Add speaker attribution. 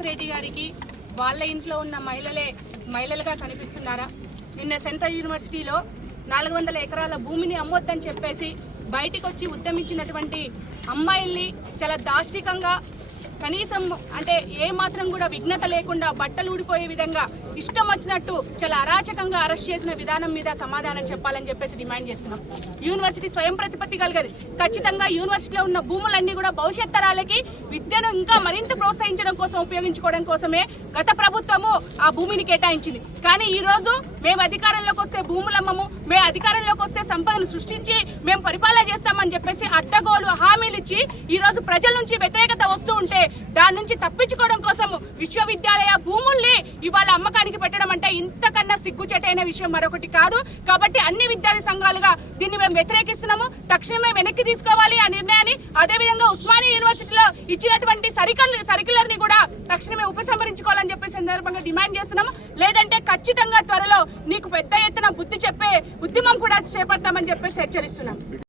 Speaker 1: రెడ్డి గారికి వాళ్ళ ఇంట్లో ఉన్న మహిళలే మహిళలుగా కనిపిస్తున్నారా? నిన్న సెంట్రల్ యూనివర్సిటీలో నాలుగు వందల ఎకరాల భూమిని అమ్మొద్దని చెప్పేసి బయటికి వచ్చి ఉద్యమించినటువంటి అమ్మాయిల్ని చాలా దాష్టికంగా కనీసం అంటే ఏ మాత్రం కూడా విఘ్నత లేకుండా బట్టలు ఊడిపోయే విధంగా ఇష్టం వచ్చినట్టు చాలా అరాచకంగా అరెస్ట్ చేసిన విధానం మీద సమాధానం చెప్పాలని చెప్పేసి డిమాండ్ చేస్తున్నాం. యూనివర్సిటీ స్వయం ప్రతిపత్తి కలిగదు. ఖచ్చితంగా యూనివర్సిటీలో ఉన్న భూములన్నీ కూడా భవిష్యత్ తరాలకి విద్యను ఇంకా మరింత ప్రోత్సహించడం కోసం ఉపయోగించుకోవడం కోసమే గత ప్రభుత్వము ఆ భూమిని కేటాయించింది. కానీ ఈ రోజు మేము అధికారంలోకి వస్తే భూములమ్మము మేము అధికారంలోకి వస్తే సంపదను సృష్టించి మేము పరిపాలన చేస్తామని చెప్పేసి అడ్డగోలు హామీలు ఇచ్చి ఈ రోజు ప్రజల నుంచి వ్యతిరేకత వస్తుంది దాని నుంచి తప్పించుకోవడం కోసం విశ్వవిద్యాలయ భూముల్ని ఇవాళ అమ్మకానికి పెట్టడం అంటే ఇంతకన్నా సిగ్గుచేటైన విషయం మరొకటి కాదు. కాబట్టి అన్ని విద్యార్థి సంఘాలుగా దీన్ని మేము వ్యతిరేకిస్తున్నాము. తక్షణమే వెనక్కి తీసుకోవాలి ఆ నిర్ణయాన్ని. అదేవిధంగా ఉస్మానియా యూనివర్సిటీలో ఇచ్చినటువంటి సరికల్ సర్క్యులర్ని కూడా తక్షణమే ఉపసంహరించుకోవాలని చెప్పే సందర్భంగా డిమాండ్ చేస్తున్నాము. లేదంటే ఖచ్చితంగా త్వరలో నీకు పెద్ద ఎత్తున బుద్ధి చెప్పే ఉద్యమం కూడా చేపడతామని చెప్పేసి హెచ్చరిస్తున్నాం.